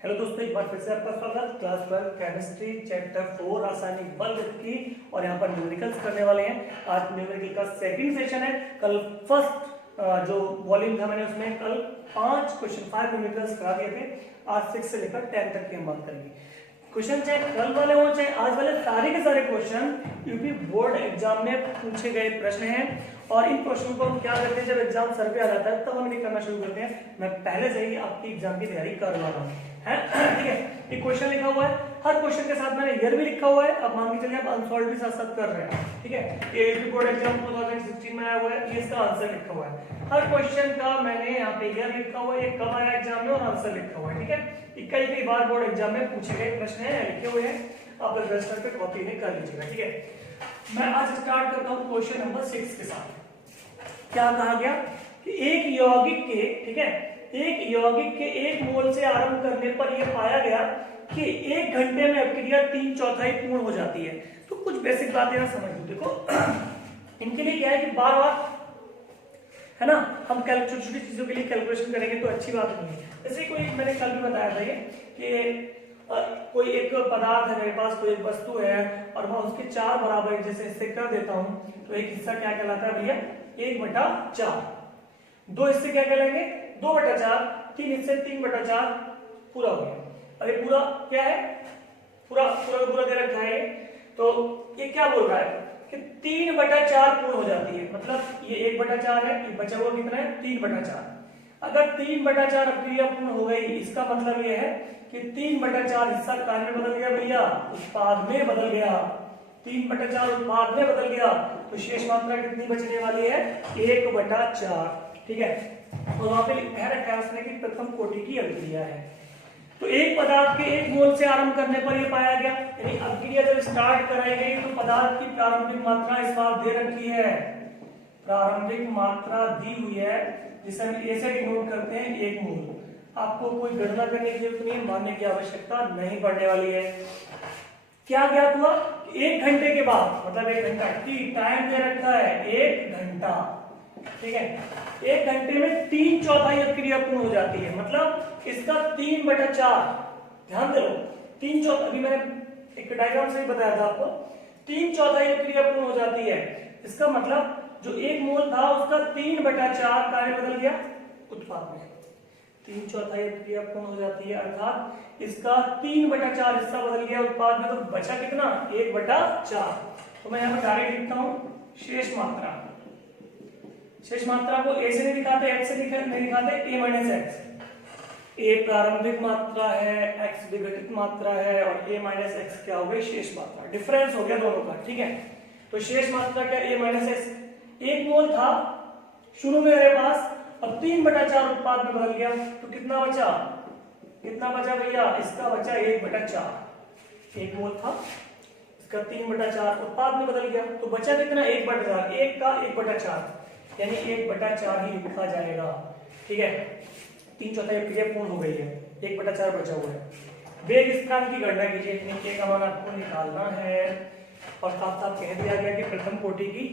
Hello दोस्तों, एक बार फिर से आपका स्वागत। क्लास 12 केमिस्ट्री चैप्टर 4 रासायनिक बल की और यहाँ पर न्यूमेरिकल्स करने वाले हैं। आज न्यूमेरिकल का सेकंड सेशन है। कल फर्स्ट जो वॉल्यूम था मैंने उसमें कल 5 क्वेश्चन 5 न्यूमेरिकल्स करा दिए थे। आज 6 से लेकर 10 तक की हम बात करेंगे। क्वेश्चन चाहे कल वाले हो चाहे आज वाले, सारे के सारे क्वेश्चन यूपी बोर्ड एग्जाम में पूछे गए प्रश्न हैं। और इन क्वेश्चन को हम क्या करते हैं, जब एग्जाम सर पे आ जाता है तब हम इन्हें करना शुरू करते हैं। मैं पहले से ही आपकी एग्जाम की तैयारी करवा रहा हूँ, ठीक है। एक क्वेश्चन लिखा हुआ है, हर क्वेश्चन के साथ मैंने ईयर भी लिखा हुआ है। अब मान के चलिए आप अनसॉल्व भी साथ साथ कर रहे हैं, ठीक है। ये यूपी बोर्ड एग्जाम 2016 में आया हुआ है, ये इसका आंसर लिखा हुआ है। हर क्वेश्चन का मैंने यहाँ पे ईयर लिखा हुआ है, ये कब आया एग्जाम में और आंसर लिखा हुआ है, ठीक है। कई बार बोर्ड एग्जाम में पूछे गए प्रश्न है, लिखे हुए हैं। आप रजिस्टर पे कॉपी नहीं कर लीजिएगा, ठीक है। मैं आज स्टार्ट करता हूँ क्वेश्चन नंबर 6 के साथ। क्या कहा गया कि एक यौगिक के, ठीक है, एक यौगिक के 1 मोल से आरंभ करने पर यह पाया गया कि 1 घंटे में अभिक्रिया 3/4 पूर्ण हो जाती है। तो कुछ बेसिक बातें ना समझ लो। देखो इनके लिए क्या है कि बार बार, है ना, हम छोटी छोटी चीजों के लिए कैलकुलेशन करेंगे तो अच्छी बात नहीं है। जैसे कोई मैंने कल भी बताया था ये कि कोई एक पदार्थ है मेरे पास, कोई एक वस्तु है और मैं उसके 4 बराबर जैसे हिस्से कर देता हूं, तो एक हिस्सा क्या कहलाता है भैया, 1/4। 2 हिस्से क्या कहलाएंगे, 2/4। 3 हिस्से 3/4 पूरा हो गया। और ये पूरा क्या है, पूरा पूरा पूरा दे रखा है। तो ये क्या बोल रहा है कि 3/4 पूर्ण हो जाती है। मतलब ये 1/4 है, ये बचा हुआ कितना है, 3/4। अगर 3/4 अभिक्रिया पूर्ण हो गई, इसका मतलब ये है कि 3/4 हिस्सा कार्य में बदल गया भैया, उत्पाद में बदल गया। 3/4 उत्पाद में बदल गया, तो शेष मात्रा कितनी बचने वाली है, 1/4, ठीक है। और वहां पे कह रखा है उसने कि प्रथम कोटि की अभिक्रिया है। तो एक पदार्थ के 1 मोल से आरंभ करने पर यह पाया गया, यानी अभिक्रिया जब स्टार्ट कराई गई तो पदार्थ की प्रारंभिक मात्रा इस बार दे रखी है, प्रारंभिक मात्रा दी हुई है, जिसे हम ऐसे डिनोट करते हैं 1 मोल। आपको कोई गणना करने की जरूरत नहीं है, मानने की आवश्यकता नहीं पड़ने वाली है। क्या ज्ञात हुआ, 1 घंटे के बाद, मतलब 1 घंटा की टाइम दे रखा है, 1 घंटा, ठीक है। 1 घंटे में 3/4 अभिक्रिया पूर्ण हो जाती है। मतलब इसका 3/4, ध्यान दो, 3/4, अभी मैंने एक डायग्राम से ही बताया था आपको, 3/4 अभिक्रिया पूर्ण हो जाती है। इसका मतलब जो 1 मोल था उसका 3/4 कार्य बदल गया उत्पाद में। 3/4 अभिक्रिया पूर्ण हो जाती है, अर्थात इसका 3/4 हिस्सा बदल गया उत्पाद में। तो बचा कितना, 1/4। तो मैं यहाँ पर डायरेक्ट लिखता हूँ शेष मात्रा। शेष मात्रा को ए से नहीं दिखाते, एक्स से नहीं दिखाते, ए माइनस एक्स। ए प्रारंभिक मात्रा है, एक्स विघटित मात्रा है, और ए माइनस एक्स क्या हो गई, शेष मात्रा। डिफरेंस हो गया दोनों का, ठीक है। तो शेष मात्रा क्या, ए माइनस एक्स। 1 मोल था शुरू में मेरे पास, अब 3/4 उत्पाद में बदल गया, तो कितना बचा, कितना बचा भैया, इसका बचा 1/4। 1 मोल था, इसका 3/4 उत्पाद में बदल गया, तो बचा कितना, 1/4। 1 का 1/4 यानी 1/4 ही लिखा जाएगा, ठीक है। 3/4 अभिक्रिया पूर्ण हो गई है, 1/4 बचा हुआ है। वेग स्थान की गणना कीजिए, के का मान आपको निकालना है। और साथ साथ कह दिया गया कि प्रथम कोटि की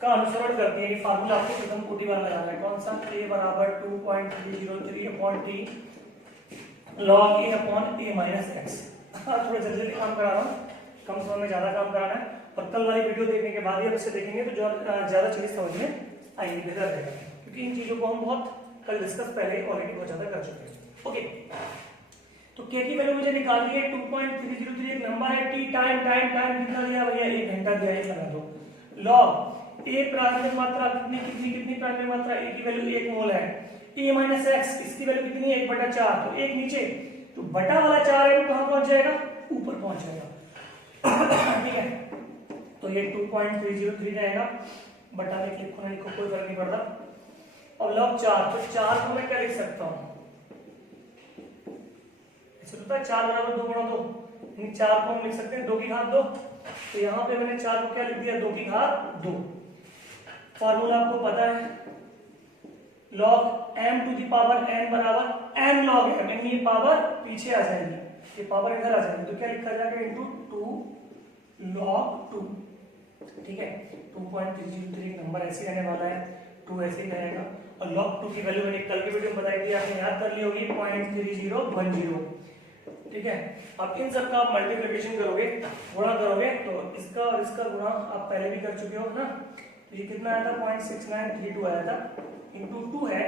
का अनुसरण करती है। ये फार्मूला आपको प्रथम कोटि वाला लगाना है। कौन सा, a बराबर 2.303/t log a/a minus x. थोड़ा जल्दी जल्दी काम करा रहा हूँ, कम समय में ज्यादा काम कराना है। और कल वाली वीडियो देखने के बाद ही आप इसे देखेंगे तो जो ज्यादा चीजें समझ में आएंगी, बेहतर रहेगा। क्योंकि इन चीजों को हम बहुत कल डिस्कस पहले ऑलरेडी बहुत ज्यादा कर चुके हैं। ओके, तो के की वैल्यू मुझे निकालनी है 2.303। एक नंबर है, टी टाइम कितना दिया भैया, 1 घंटा दिया है, लगा दो। लॉग ए प्रारंभिक मात्रा कितनी कितनी कितनी प्रारंभिक मात्रा, ए की वैल्यू 1 मोल है। ए माइनस एक्स, इसकी वैल्यू कितनी है, 1/4। तो 1 नीचे, तो बटा वाला 4 है, कहां पहुंच जाएगा, ऊपर पहुंच जाएगा, ठीक है। तो ये 2.303 रहेगा, बटा में लिखो ना लिखो कोई फर्क नहीं पड़ता। और लॉग 4, तो 4 को मैं क्या लिख सकता हूं, ऐसे होता है 4 बराबर 2/2, 4 को हम लिख सकते हैं 2 की घात 2। तो यहाँ पे मैंने 4 को क्या लिख दिया, 2 की घात 2। फार्मूला आपको पता है, log m to the power n बराबर n log m, यानी ये पावर पीछे आ जाएगी, ये पावर इधर आ जाएगी, तो क्या लिखा जाएगा, इनटू 2 log 2, ठीक है। 2.303 नंबर ऐसे रहने वाला है। 2 ऐसे ही रहेगा। और log 2 की वैल्यू मैंने कल की वीडियो में बताई थी, आपने याद कर ली होगी 0.3010। ठीक है, अब इन सब का आप मल्टीप्लिकेशन करोगे, गुणा करोगे, तो इसका और इसका गुणा आप पहले भी कर चुके हो ना। तो ये कितना आया था 0.6932 आया था, इंटू 2 है,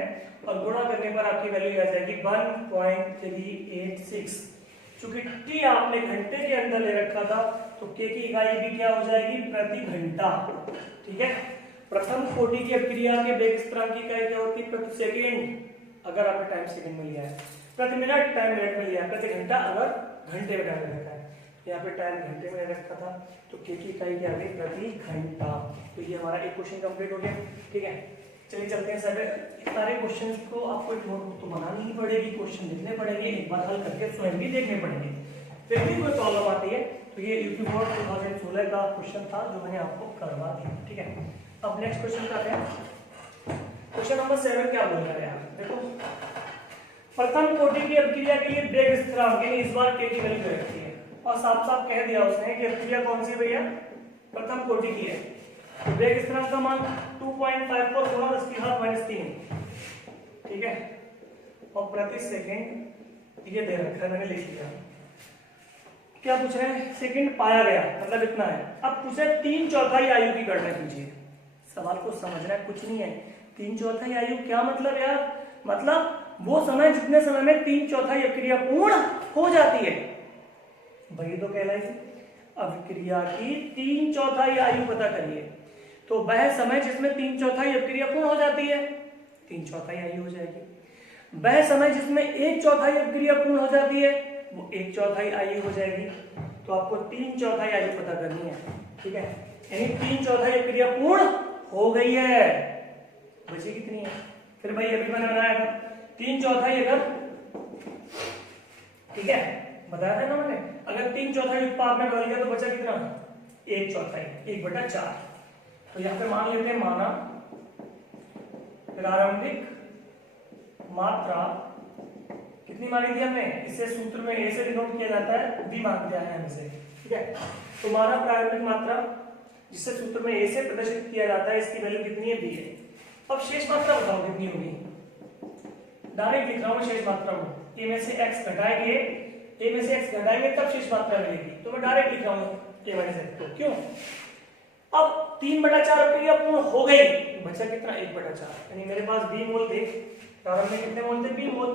और गुणा करने पर आपकी वैल्यू आ जाएगी 1.386। चूंकि टी आपने घंटे के अंदर ले रखा था, तो के की इकाई भी क्या हो जाएगी, प्रति घंटा। ठीक है, प्रथम कोटि की अभिक्रिया के वेग स्थिरांक की इकाई क्या होती है, प्रति सेकेंड, अगर आपने टाइम सेकंड में लिया है, प्रति मिनट टाइम मिनट में लिया है, प्रति घंटा अगर घंटे में टाइम रखा है। यहाँ पे टाइम घंटे में रखा था, तो के की इकाई क्या आ गई, प्रति घंटा। तो ये हमारा एक क्वेश्चन कंप्लीट हो गया। ठीक है, चलिए चलते हैं सर, सारे क्वेश्चंस को आपको एक नोटबुक तो बनानी ही पड़ेगी, क्वेश्चन लिखने पड़ेंगे, एक बार हल करके स्वयं भी देखने पड़ेंगे। फिर भी कोई प्रॉब्लम आती है तो ये यूपी बोर्ड 2016 का क्वेश्चन था जो मैंने आपको करवा दिया। ठीक है, अब नेक्स्ट क्वेश्चन करते हैं। क्वेश्चन नंबर 7 क्या बोल रहा है आप देखो, प्रथम कोटि की अभिक्रिया के लिए वेग स्थिरांक यानी इस बार के की वैल्यू रखी है, और साफ साफ कह दिया उसने कि अभिक्रिया कौन सी भैया, प्रथम कोटि की है। तो वेग स्थिरांक का मान 2.54 गुणा 10⁻³ ठीक है, और प्रति सेकंड ये दे रखा है, मैंने लिख लिया। क्या पूछ रहे हैं, सेकंड पाया गया मतलब इतना है। अब पूछे 3/4 आयु की गणना कीजिए। सवाल को समझना कुछ नहीं है, 3/4 आयु क्या मतलब यार, मतलब वो समय जितने समय में 3/4 अभिक्रिया पूर्ण हो जाती है, वही तो कहलाएगी अभिक्रिया की 3/4 आयु। पता करिए, तो वह समय जिसमें 3/4 अभिक्रिया पूर्ण हो जाती है, 3/4 आयु हो जाएगी। वह समय जिसमें 1/4 अभिक्रिया पूर्ण हो जाती है, वो 1/4 आयु हो जाएगी। तो आपको 3/4 आयु पता करनी है। ठीक है, यानी 3/4 अभिक्रिया पूर्ण हो गई है, बची कितनी है, फिर भाई अभी मैंने बनाया था 3/4 अगर, ठीक है बताया था ना मैंने, अगर 3/4 उत्पाद में बदल गया तो बचा कितना, 1/4, 1/4। तो यहां पे मान लेते हैं माना प्रारंभिक मात्रा कितनी मानी थी हमने, इसे सूत्र में ए से डिनोट किया जाता है, बी मान दिया है हमसे। ठीक है, तो माना प्रारंभिक मात्रा जिसे सूत्र में ए से प्रदर्शित किया जाता है, इसकी वैल्यू कितनी है, बी है। अब शेष मात्रा बताओ कितनी होगी, डायरेक्ट लिख रहा हूं शेष मात्रा को, ए में से x घटाएंगे, ए में से x घटाएंगे तब शेष मात्रा मिलेगी, तो मैं डायरेक्ट लिख रहा हूं a माइनस x को। क्यों, अब 3/4 अभिक्रिया पूर्ण हो गई, बचा कितना, 1/4, यानी मेरे पास b मोल थे, प्रारंभ में कितने मोल थे, b मोल,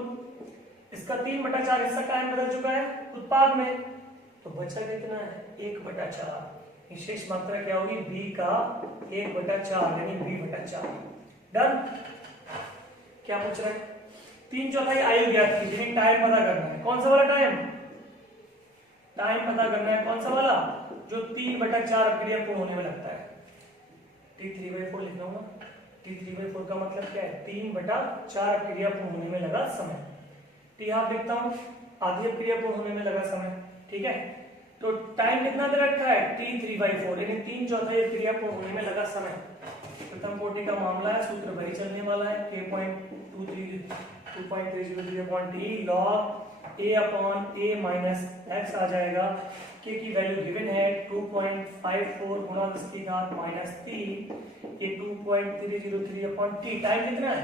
इसका 3/4 हिस्सा कायम बदल चुका है उत्पाद में, तो बचा कितना है, 1/4। शेष मात्रा क्या होगी, b का 1/4 यानी b/4। डन। क्या पूछ रहा है, 3/4 आयु ज्ञात कीजिए, टाइम पता करना है, कौन सा वाला टाइम, टाइम पता करना है कौन सा वाला, जो 3/4 अभिक्रिया पूर्ण होने में लगता है। t3/4 लिखना होगा, t3/4 का मतलब क्या है, 3/4 अभिक्रिया पूर्ण होने में लगा समय। t हाफ लिखता हूं, आधी अभिक्रिया पूर्ण होने में लगा समय। ठीक है, तो टाइम कितना दे रखा है, t3/4 यानी 3/4 अभिक्रिया पूर्ण होने में लगा समय। प्रथम कोटि का मामला है, सूत्र वही चलने वाला है, k.23003/t log a/a minus x आ जाएगा। k की वैल्यू गिवन है 2.54 गुणा 10⁻³ ये 2.303/t। टाइम कितना है,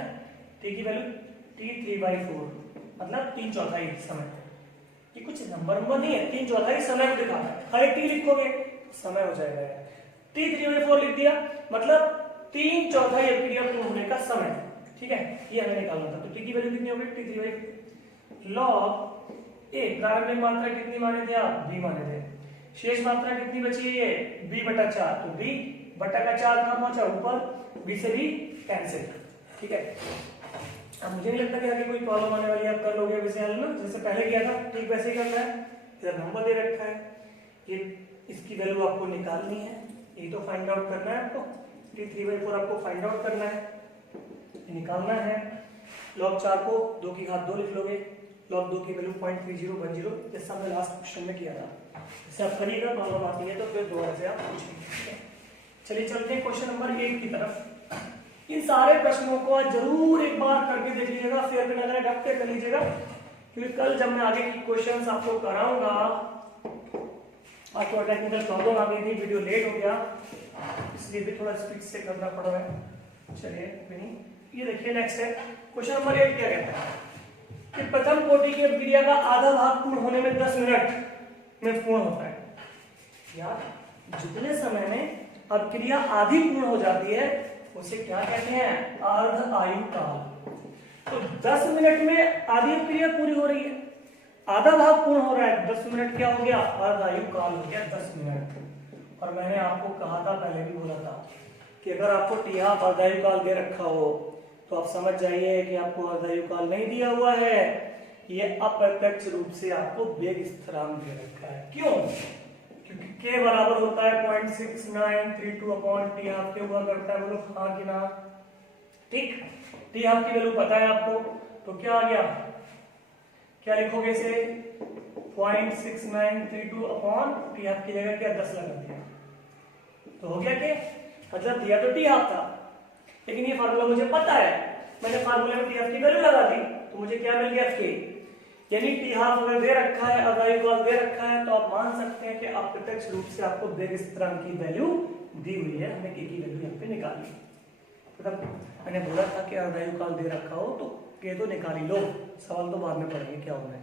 t की वैल्यू t3/4 मतलब 3/4 समय। ये कुछ नंबर नहीं है, 3/4 समय को दिखाता है, खाली t लिखोगे समय हो जाएगा। t3/4 लिख दिया मतलब 3/4 अभिक्रिया पूर्ण होने का समय। ठीक है, ये हमें निकालना था। तो t की वैल्यू कितनी होगी, t3/4 log a, प्रारंभिक मात्रा कितनी माने थे आप, b माने थे, शेष मात्रा कितनी बची है, b/4, तो b/4 कहां पहुंचा, ऊपर, b से b कैंसिल। ठीक है, अब मुझे नहीं लगता कि आगे कोई प्रॉब्लम आने वाली है, आप कर लोगे वैसे हल ना, जैसे पहले किया था ठीक वैसे ही करना है। इधर नंबर दे रखा है, ये इसकी वैल्यू आपको निकालनी है, ये तो फाइंड आउट करना है आपको, t3/4 आपको फाइंड आउट करना है, निकालना है। log 4 को 2 की घात 2 लिख लोगे, log 2 की वैल्यू 0.3010, जैसा हमने लास्ट क्वेश्चन में किया था। जैसे आप करिएगा, प्रॉब्लम आती है तो फिर दोबारा से आप पूछेंगे। चलिए चलते हैं क्वेश्चन नंबर 8 की तरफ। इन सारे प्रश्नों को आज जरूर एक बार करके देख लीजिएगा, फिर भी नजर ढक के कर लीजिएगा, क्योंकि कल जब मैं आगे की क्वेश्चंस आपको कराऊंगा, आज थोड़ा टेक्निकल प्रॉब्लम आ गई थी, वीडियो लेट हो गया, इसलिए भी थोड़ा स्पीड से करना पड़ रहा है। चलिए ये देखिए नेक्स्ट है क्वेश्चन नंबर 8 क्या कहता है कि प्रथम कोटि की अभिक्रिया का आधा भाग पूर्ण होने में 10 मिनट में पूर्ण होता है। यार जितने समय में अभिक्रिया आधी पूर्ण हो जाती है उसे क्या कहते हैं? अर्ध आयु काल। तो 10 मिनट में आधी अभिक्रिया पूरी हो रही है, आधा भाग पूर्ण हो रहा है, 10 मिनट क्या हो गया? अर्ध आयु काल हो गया 10 मिनट। और मैंने आपको कहा था, पहले भी बोला था कि अगर आपको टी हाफ अर्ध आयु काल दे रखा हो तो आप समझ जाइए कि आपको अर्ध आयु काल नहीं दिया हुआ है, ये अप्रत्यक्ष रूप से आपको वेग स्थिरांक दे रखा है। क्यों? क्योंकि k बराबर होता है 0.6932 अपॉन टी हाफ के हुआ करता है। बोलो हाँ कि ना? ठीक, टी हाफ की वैल्यू पता है आपको, तो क्या आ गया? क्या लिखोगे इसे? 0.6932 अपॉन टी हाफ की जगह क्या 10 लगा दिया तो हो गया के मतलब दिया तो टी हाफ था, लेकिन ये फार्मूला मुझे पता है, मैंने फार्मूले में टी हाफ की वैल्यू लगा दी तो मुझे क्या मिल गया? के। यानी टी हाफ अगर दे रखा है, अर्ध आयु काल दे रखा है, तो आप मान सकते हैं कि अप्रत्यक्ष रूप से आपको वेग स्थिरांक की वैल्यू दी हुई है। हमने के की वैल्यू यहाँ पे निकाली। मतलब मैंने बोला था कि अर्ध आयु काल दे रखा हो तो के तो निकाल ही लो, सवाल तो बाद में पढ़ेंगे क्या होना है।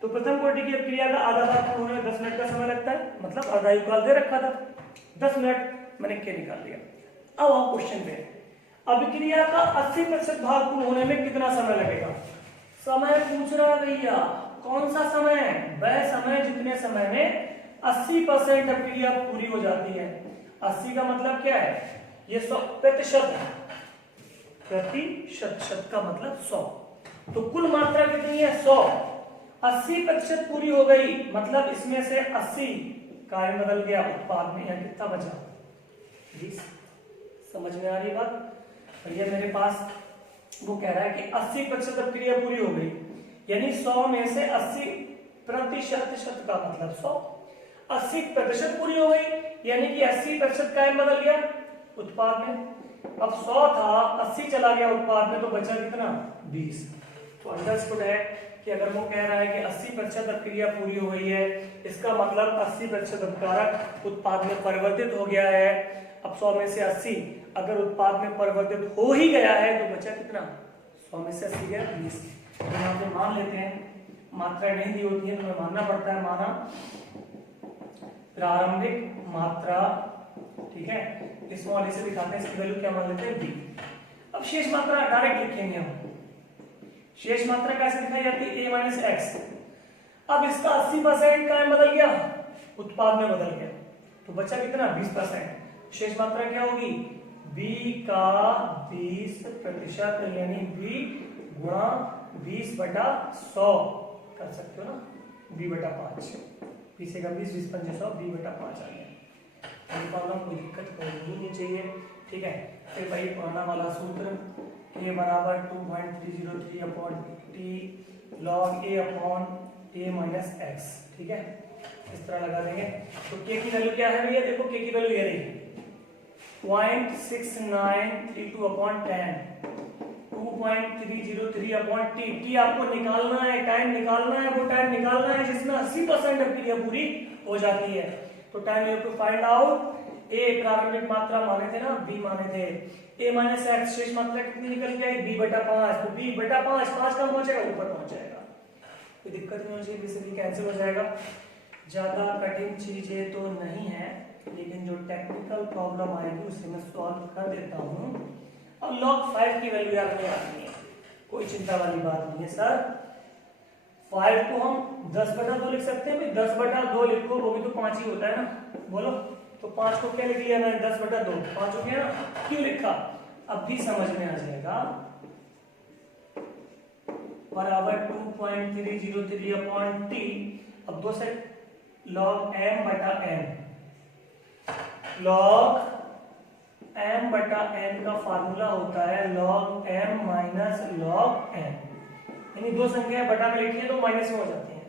तो प्रथम कोटि की अभिक्रिया का आधा भाग पूर्ण होने में 10 मिनट का समय लगता है, मतलब अर्ध आयु काल दे रखा था 10 मिनट, मैंने के निकाल लिया। अब हम क्वेश्चन पे, अभिक्रिया का 80% भाग पूर्ण होने में कितना समय लगेगा? समय पूछ रहा है भैया, कौन सा समय? वह समय जितने समय में 80% अभिक्रिया पूरी हो जाती है। 80 का मतलब क्या है? ये 100% है, प्रतिशत का मतलब 100। तो कुल मात्रा कितनी है? 100। 80% पूरी हो गई, मतलब इसमें से 80 कार्य बदल गया, उत्पाद में यहाँ कितना बचा? 20। समझ में आ रही बात? भैया मेरे पास वो कह रहा है कि 80% अभिक्रिया पूरी हो गई, यानी 100 में से 80% का मतलब 100। 80% पूरी हो गई यानी कि 80% कार्य बदल गया उत्पाद में। अब 100 था, 80 चला गया उत्पाद में, तो बचा कितना? 20। तो अंडरस्टूड है कि अगर वो कह रहा है कि 80% अभिक्रिया पूरी हो गई है, इसका मतलब 80% अपकारक उत्पाद में परिवर्तित हो गया है। अब 100 में से 80 अगर उत्पाद में परिवर्तित हो ही गया है तो बचा कितना? 100 में से 80 गया 20। तो यहाँ पे मान लेते हैं, मात्रा नहीं दी होती है तो हमें मानना पड़ता है, माना प्रारंभिक मात्रा, ठीक है, स्मॉल इसे दिखाते हैं, इसकी वैल्यू क्या मान लेते हैं? b। अब शेष मात्रा डायरेक्ट लिखेंगे हम। शेष मात्रा कैसे दिखाई जाती है? a minus x. अब इसका 80% का बदल गया, उत्पाद में बदल गया, तो बचा कितना? 20%। शेष मात्रा क्या होगी? b का 20%, यानी b गुणा 20/100 कर सकते हो ना, b/5। पीछे का 20, 20 पंजे 100, b/5 आ गया। कोई दिक्कत नहीं चाहिए, ठीक है। फिर भाई पुराना वाला सूत्र k बराबर 2.303 upon T log a upon a minus x, ठीक है, इस तरह लगा देंगे। तो k की वैल्यू क्या है भैया? देखो k की वैल्यू ये रही 0.6932 अपॉन 10, 2.303 अपॉन टी। टी आपको निकालना है, टाइम निकालना है, वो टाइम निकालना है जिसमें 80% अभिक्रिया पूरी हो जाती है। तो time you have to find out. a प्रारंभिक मात्रा माने थे ना, b माने थे, a माइनस एक्स, शेष मात्रा कितनी निकल के आई? b/5। तो b/5, 5 कम हो जाएगा, ऊपर पहुंच जाएगा, कोई दिक्कत नहीं हो जाएगी, बेसिकली कैंसिल हो जाएगा। ज्यादा कठिन चीजें तो नहीं है, लेकिन जो टेक्निकल प्रॉब्लम आएगी उसे मैं सॉल्व कर देता हूँ। अब log 5 की वैल्यू याद नहीं आती है, कोई चिंता वाली बात नहीं है सर। 5 को हम 10/2 लिख सकते हैं, 10/2 लिखो, वो भी तो 5 ही होता है ना, बोलो। तो 5 को क्या लिख लिया मैंने? 10/2, 5 हो गया ना। क्यों लिखा? अब भी समझ में आ जाएगा। बराबर 2.303 अपॉन टी, अब 2 से log m/n, log m/n का फार्मूला होता है log m minus log n, यानी दो संख्याएं बटा में लिखी है तो माइनस में हो जाती हैं।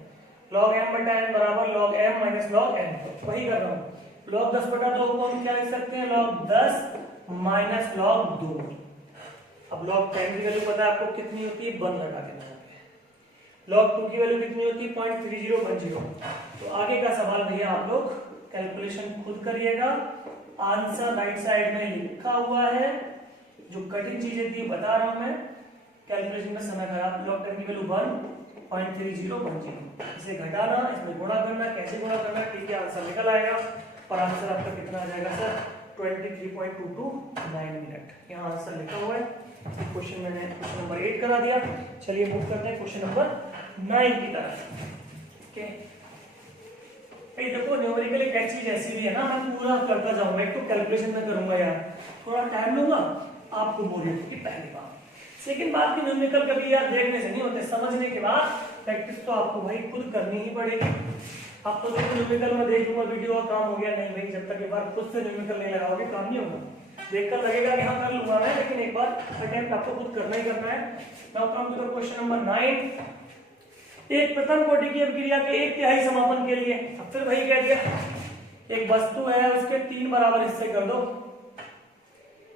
log m/n बराबर log m minus log n, वही कर रहा हूँ। log 10/2 को हम क्या लिख सकते हैं? log 10 minus log 2। अब log 10 की वैल्यू पता है आपको कितनी होती है? 1 लगा के log 2 की वैल्यू कितनी होती है? 0.3010। तो आगे का सवाल भैया आप लोग कैलकुलेशन खुद करिएगा, आंसर राइट साइड में लिखा हुआ है, जो कठिन चीजें थी बता रहा हूं मैं, कैलकुलेशन में समय खराब। लॉग 10 की वैल्यू 1.3010, इसे घटाना, इसमें गुणा करना, कैसे गुणा करना, ठीक है, आंसर निकल आएगा। और आंसर आपका कितना आ जाएगा सर, 23.229 मिनट। यहाँ आंसर लिखा हुआ है। क्वेश्चन मैंने क्वेश्चन नंबर 8 करा दिया। चलिए मूव करते हैं क्वेश्चन नंबर 9 की तरफ। ओके, देखो न्यूमेरिकल एक चीज ऐसी भी है ना, मैं पूरा करता जाऊंगा, एक तो कैलकुलेशन में करूंगा यार, थोड़ा टाइम लूंगा, आपको बोरियत होगी पहली बात। सेकंड बात की न्यूमेरिकल कभी यार देखने से नहीं होते, समझने के बाद प्रैक्टिस तो आपको भाई खुद करनी ही पड़ेगी। आप तो न्यूमेरिकल में देख लूंगा वीडियो और काम हो गया, नहीं भाई, जब तक एक बार खुद से न्यूमेरिकल नहीं लगाओगे काम नहीं होगा। देखकर लगेगा कि हाँ कर लूंगा मैं, लेकिन एक बार अटेम्प्ट आपको खुद करना ही करना है। Now come to the question number 9। एक प्रथम कोटि की अभिक्रिया के 1/3 समापन के लिए, अब फिर वही कह दिया, एक वस्तु है उसके 3 बराबर हिस्से कर दो,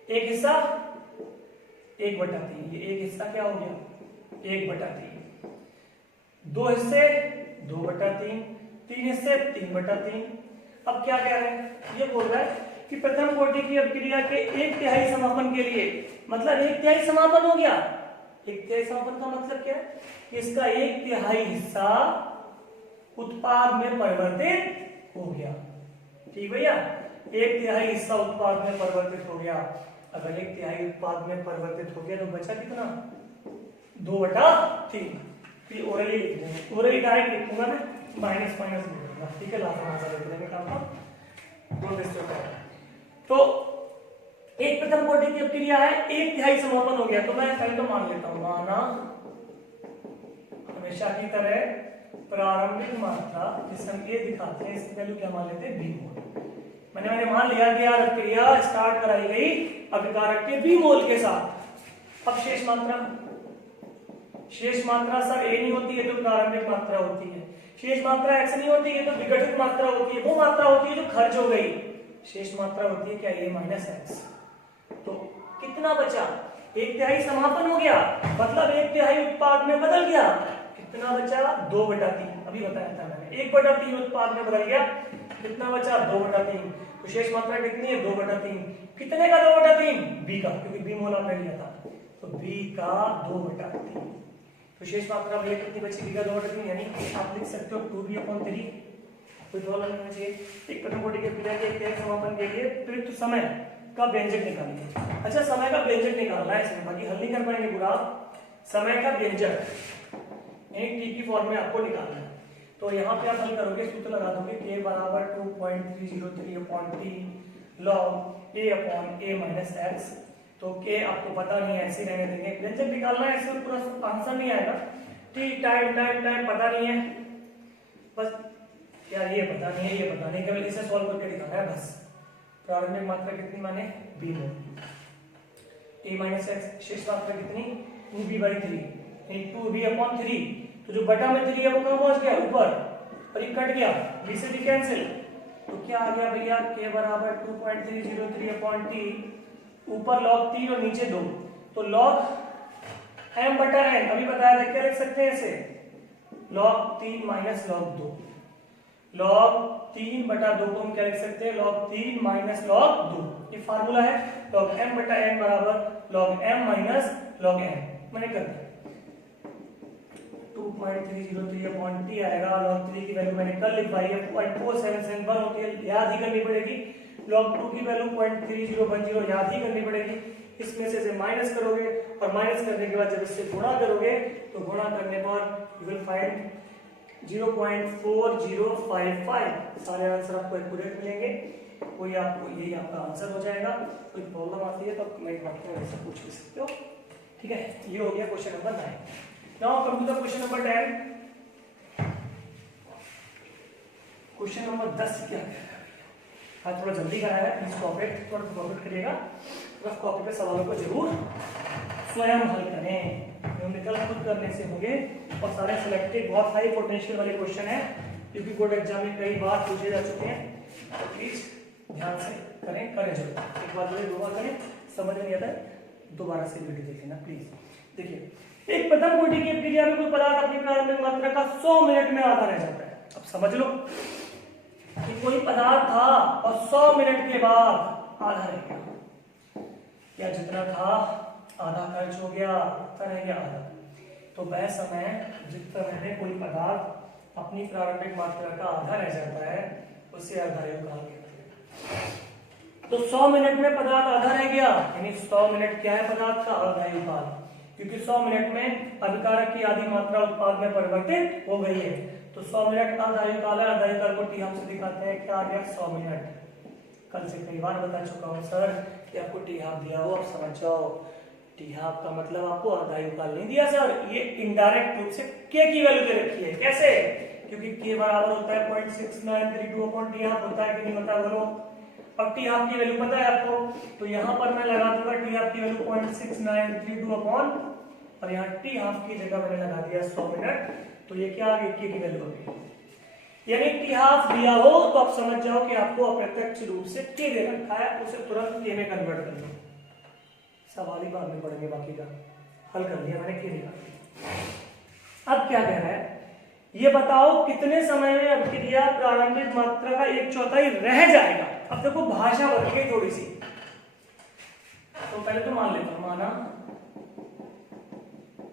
एक हिस्सा 1/3, ये एक हिस्सा क्या हो गया 1/3, 2 हिस्से 2/3, 3 हिस्से 3/3। अब क्या कह रहे हैं, ये बोल रहा है कि प्रथम कोटि की अभिक्रिया के 1/3 समापन के लिए, मतलब 1/3 समापन हो गया। 1/3 समापन का मतलब क्या है, इसका 1/3 हिस्सा उत्पाद में परिवर्तित हो गया। ठीक भैया, 1/3 हिस्सा उत्पाद में परिवर्तित हो गया। अगर 1/3 उत्पाद में परिवर्तित हो गया तो बचा कितना 2/3। ओरली लिख देंगे, ओरली डायरेक्ट लिखूंगा मैं, माइनस माइनस लिख दूंगा, ठीक है, लास्ट आंसर लिख देंगे काम का। तो एक प्रथम कोटि की अभिक्रिया है, 1/3 समापन हो गया, तो मैं पहले तो मान लेता हूं, माना हमेशा की तरह प्रारंभिक मात्रा जिसे हम ए दिखाते हैं, इसकी वैल्यू क्या मान लेते हैं, बी मोल। मैंने मान लिया कि यार अभिक्रिया स्टार्ट कराई गई अभिकारक के बी मोल के साथ। अब शेष मात्रा सर ए नहीं होती है तो प्रारंभिक मात्रा होती है, शेष मात्रा एक्स नहीं होती है तो विघटित मात्रा होती है, वो मात्रा होती है जो खर्च हो गई, शेष मात्रा होती है क्या, ए माइनस एक्स। तो कितना बचा, 1/3 समापन हो गया, मतलब 1/3 उत्पाद में बदल गया, कितना बचा 2/3। अभी बताया था मैंने, 1/3 उत्पाद में बदल गया, कितना बचा 2/3। तो शेष मात्रा कितनी है 2/3। कितने का 2/3, बी का, क्योंकि बी मोल आपने लिया था, तो बी का 2/3। तो शेष मात्रा भैया कितनी बची, बी का 2/3, यानी आप लिख सकते हो 2b/3। कोई प्रॉब्लम नहीं होनी चाहिए। एक प्रथम कोटि की अभिक्रिया के 1/3 समापन के लिए प्रयुक्त समय का व्यंजक निकालिए। अच्छा, समय का व्यंजक निकालना है इसमें, बाकी हल नहीं कर पाएंगे पूरा। समय का व्यंजक एक टी की फॉर्म में आपको निकालना है, तो यहाँ पे आप हल करोगे, सूत्र लगा दोगे k बराबर 2.303/t log a/a minus x। तो k आपको पता नहीं है, ऐसे रहने देंगे। व्यंजक निकालना है, इसमें पूरा आंसर नहीं आएगा, t टाइम पता नहीं है, बस यार ये पता नहीं है, ये पता नहीं, केवल इसे सॉल्व करके दिखाना है बस। प्रारंभिक मात्रा कितनी माने b mole, a minus x, शेष मात्रा कितनी 2b/3, 2b/3। तो जो बटा में 3 है वो कहाँ पहुंच गया, ऊपर, और ये कट गया, b से b कैंसिल, तो क्या आ गया भैया k बराबर 2.303/t, ऊपर log 3 और नीचे 2, तो log m/n। अभी बताया था, क्या लिख सकते हैं इसे, log 3 माइनस log 2, log 3/2 को हम क्या लिख सकते हैं, log 3 माइनस log 2। ये फार्मूला है, log m/n बराबर log m minus log n। मैंने कर दिया, 2.303/t आएगा, log 3 की वैल्यू मैंने कल लिखवाई है 0.4771 होती है, याद ही करनी पड़ेगी। log 2 की वैल्यू 0.3010 याद ही करनी पड़ेगी। इसमें से माइनस करोगे, और माइनस करने के बाद जब इससे गुणा करोगे तो गुणा करने पर यू विल फाइंड 0.4055। सारे आंसर आपको एक्यूरेट मिलेंगे, कोई आपको यही आपका आंसर हो जाएगा। कोई प्रॉब्लम आती है तो मैं एक बात में ऐसे पूछ भी सकते हो, ठीक है। ये हो गया question number 9। Now come to the question number 10। Question number 10 क्या है, आज थोड़ा जल्दी कराया है, प्लीज कोऑपरेट करिएगा, बस कॉपी पे सवालों को जरूर स्वयं हल करें, न्यूमेरिकल खुद करने से होंगे, और सारे सिलेक्टेड बहुत हाई पोटेंशियल वाले क्वेश्चन है, क्योंकि बोर्ड एग्जाम में कई बार पूछे जा चुके हैं, तो प्लीज ध्यान से करें जरूर। एक बार दो बार करें, समझ नहीं आता है दोबारा से वीडियो देख लेना प्लीज। देखिए, एक प्रथम कोटि की अभिक्रिया में कोई पदार्थ अपनी प्रारंभिक मात्रा का 100 मिनट में आधा रह जाता है। अब समझ लो कि कोई पदार्थ था और 100 मिनट के बाद आधा रह गया, या जितना था आधा खर्च हो गया, कितना रह गया आधा। तो वह समय जिस समय में कोई पदार्थ अपनी प्रारंभिक मात्रा का आधा रह जाता है उसे अर्धायु काल कहते हैं। तो 100 मिनट में पदार्थ आधा रह गया, यानी 100 मिनट क्या है पदार्थ का अर्धायु काल, क्योंकि 100 मिनट में अभिकारक की आधी मात्रा उत्पाद में परिवर्तित हो गई है। तो 100 मिनट अर्धायु काल है, अर्धायु काल को टी हम से दिखाते हैं, क्या आ गया 100 मिनट। कल से कई बार बता चुका हूँ सर कि आपको टी हाफ दिया हो, आप समझ जाओ। टी हाफ का मतलब आपको अर्धायु काल नहीं दिया सर, ये इनडायरेक्ट रूप से के की वैल्यू दे रखी है। कैसे? क्योंकि के बराबर होता है 0.6932 अपॉन टी हाफ, होता है कि नहीं होता बोलो। अब टी हाफ की वैल्यू पता है आपको, तो यहाँ पर मैं लगा दूंगा टी हाफ की वैल्यू 0.6932 अपॉन, और यहाँ टी हाफ की जगह मैंने लगा दिया 100 मिनट, तो ये क्या आ गई के की वैल्यू हो गई। यानी टी हाफ दिया हो तो आप समझ जाओ कि आपको अप्रत्यक्ष रूप से के दे रखा है, उसे तुरंत के में कन्वर्ट कर लो। सवाल ही बाद में पढ़ेंगे, बाकी का हल कर लिया मैंने के निकाल। अब क्या कह रहा है, ये बताओ कितने समय में अभिक्रिया प्रारंभिक मात्रा का 1/4 रह जाएगा। अब देखो भाषा बदल गई थोड़ी सी, तो पहले तो मान लेता हूं, माना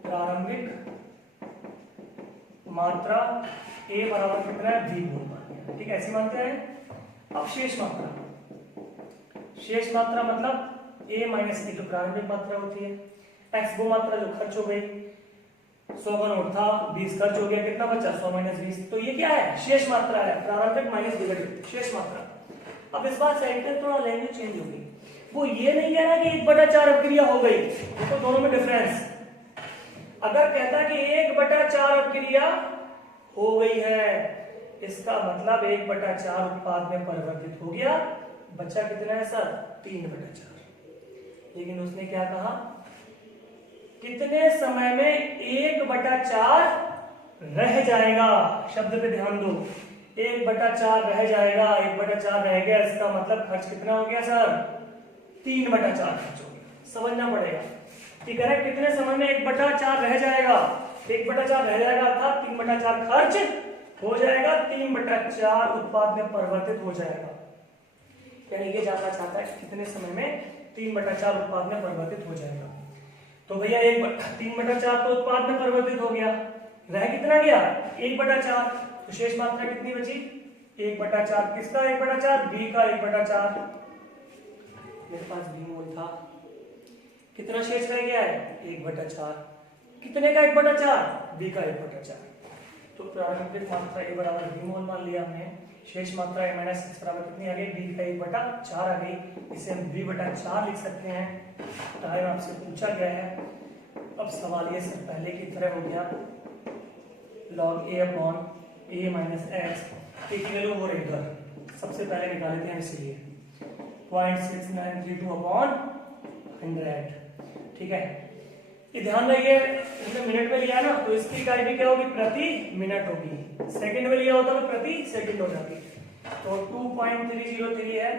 प्रारंभिक मात्रा ए बराबर कितना है v मोल मान लिया, ठीक है, ऐसे मानते हैं। अब शेष मात्रा, शेष मात्रा मतलब a माइनस की जो प्रारंभिक मात्रा होती है, x वो मात्रा जो खर्च हो गई, 100 का नोट था 20 खर्च हो गया, कितना बचा 100 माइनस 20, तो ये क्या है शेष मात्रा है, प्रारंभिक माइनस डिवाइडेड शेष मात्रा। अब इस बार सेंटेंस थोड़ा लैंग्वेज चेंज हो गई, वो ये नहीं कह रहा कि 1/4 अभिक्रिया हो गई, देखो दोनों में डिफरेंस। अगर कहता कि 1/4 अभिक्रिया हो गई है, इसका मतलब 1/4 उत्पाद में परिवर्तित हो गया, बचा कितना है सर 3/4। लेकिन उसने क्या कहा, कितने समय में 1/4 रह जाएगा, शब्द पे ध्यान दो, 1/4 रह जाएगा, 1/4 रह गया, इसका मतलब खर्च कितना हो गया सर 3/4 खर्च हो गया, समझना पड़ेगा। ठीक है, कितने समय में 1/4 रह जाएगा, 1/4 रह जाएगा अर्थात 3/4 खर्च हो जाएगा, 3/4 उत्पाद में परिवर्तित हो जाएगा। यानी ये जानना चाहता है कितने समय में 3/4 उत्पाद में परिवर्तित हो जाएगा। तो भैया 3/4 तो उत्पाद में परिवर्तित हो गया, रह कितना गया 1/4, तो शेष मात्रा कितनी बची 1/4, किसका 1/4 बी का 1/4, मेरे पास बी मोल था, कितना शेष रह गया है 1/4, कितने का 1/4 बी का 1/4। तो प्रारंभिक मात्रा ए बराबर बी मोल मान लिया हमने, शेष मात्रा ए माइनस एक्स बराबर कितनी आ गई बी का 1/4 आ गई, इसे हम b/4 लिख सकते हैं। टाइम आपसे पूछा गया है, अब सवाल ये सब पहले की तरह हो गया, log a upon a minus x, a की वैल्यू हो रही इधर, सबसे पहले निकाल लेते हैं, इसलिए 0.6932 अपॉन 100, ठीक है। ये ध्यान रखिए, इसने मिनट में लिया ना, तो इसकी इकाई भी क्या होगी प्रति मिनट होगी, सेकंड में लिया होता तो प्रति सेकंड हो जाती। तो 2.303 है,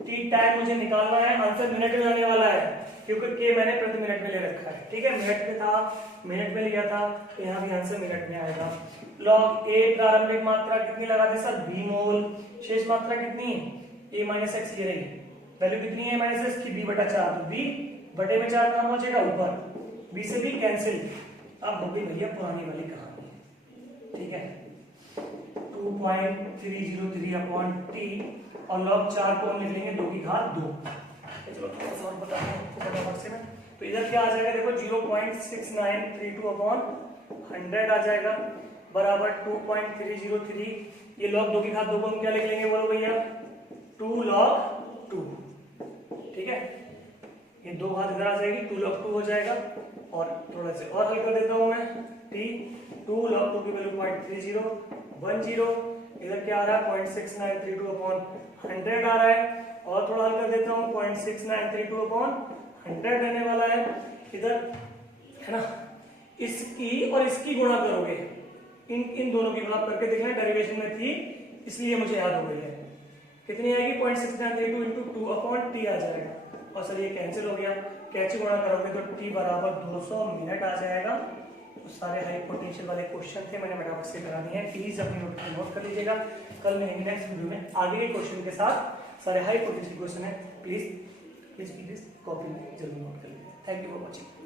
टी टाइम मुझे निकालना है, आंसर मिनट में आने वाला है क्योंकि के मैंने प्रति मिनट में ले रखा है, ठीक है, मिनट में था, मिनट में लिया था, तो यहाँ भी आंसर मिनट में आएगा। log a प्रारंभिक मात्रा कितनी लगा दे सर b मोल, शेष मात्रा कितनी a माइनस एक्स ये रही, वैल्यू कितनी है माइनस एक्स की b/4, तो b बटे में 4 कहाँ पहुंचेगा ऊपर, b से b कैंसिल, अब हो गई भैया पुरानी वाली कहानी, ठीक है। 2.303 अपॉन टी और log 4 को हम लिख लेंगे 2 की घात 2। चलो थोड़ा सा और बताते हैं आपको फटाफट से मैं, तो इधर क्या आ जाएगा देखो 0.6932 अपॉन 100 आ जाएगा बराबर 2.303, ये log 2 की घात 2 को हम क्या लिख लेंगे बोलो भैया 2 log 2, ठीक है, ये 2 घात इधर आ जाएगी 2 log 2 हो जाएगा। और थोड़ा से और हल कर देता हूं मैं, t 2 log 2 की वैल्यू 0.3010, इधर क्या आ रहा है 0.6932 अपॉन 100 आ रहा है, और थोड़ा हल कर देता हूं 0.6932 अपॉन 100 रहने वाला है इधर, है ना, इसकी और इसकी गुणा करोगे, इन दोनों की गुणा करके देखना, डेरिवेशन में थी इसलिए मुझे याद हो गई है, कितनी आएगी 0.6932 इंटू 2 अपॉन टी आ जाएगा, और सर ये कैंसिल हो गया, कैसे गुणा करोगे तो t बराबर 200 मिनट आ जाएगा। तो सारे हाई पोटेंशियल वाले क्वेश्चन थे, मैंने फटाफट से करा दिए हैं, प्लीज अपनी नोट कर लीजिएगा, कल मैं नेक्स्ट वीडियो में आगे के क्वेश्चन के साथ, सारे हाई पोटेंशियल क्वेश्चन है, प्लीज प्लीज कॉपी में जरूर नोट कर लीजिए। Thank you for watching.